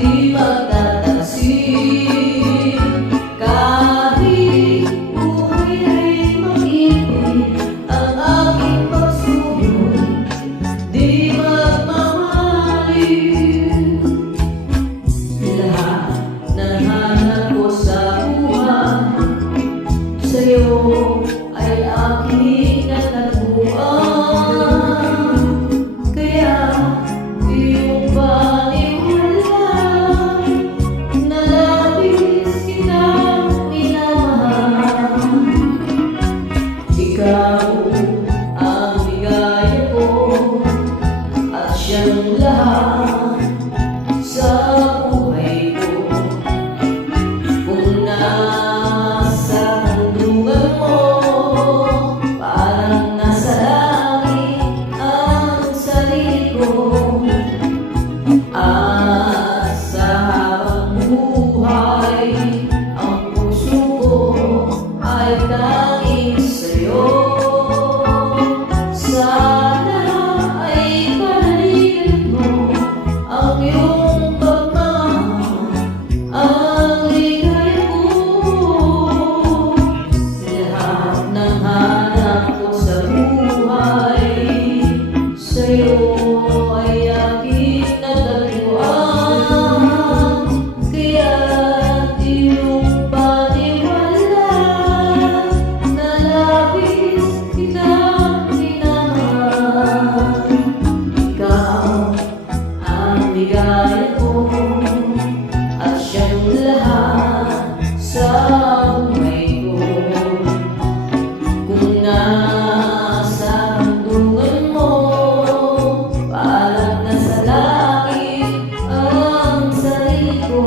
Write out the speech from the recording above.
di magtatansin. Kahit buhay ay mag-ibig, ang aking pagsunod di magmamahalin. Lahat ng hanap ko sa buhay sa'yo ay aking natagpuan. Kaya iyong paniwala na labis kitang minamahal. Ikaw ang ligaya ko at siyang lahat sa buhay ko. Kung nasa handungan mo, parang nasa langit ang sarili ko. At sa habang buhay, ang puso ko ay tanging sa'yo. Sana ay panaligan mo ang iyong pagmamahal, ang ligaya ko. Lahat ng hanap ko sa buhay sa'yo ay aking natagpuan. Kaya't iyong paniwala na labis kitang minamahal. Ikaw ang ligaya ko at siyang lahat sa buhay ko. Kung nasa handungan mo, parang nasa langit ang sarili ko.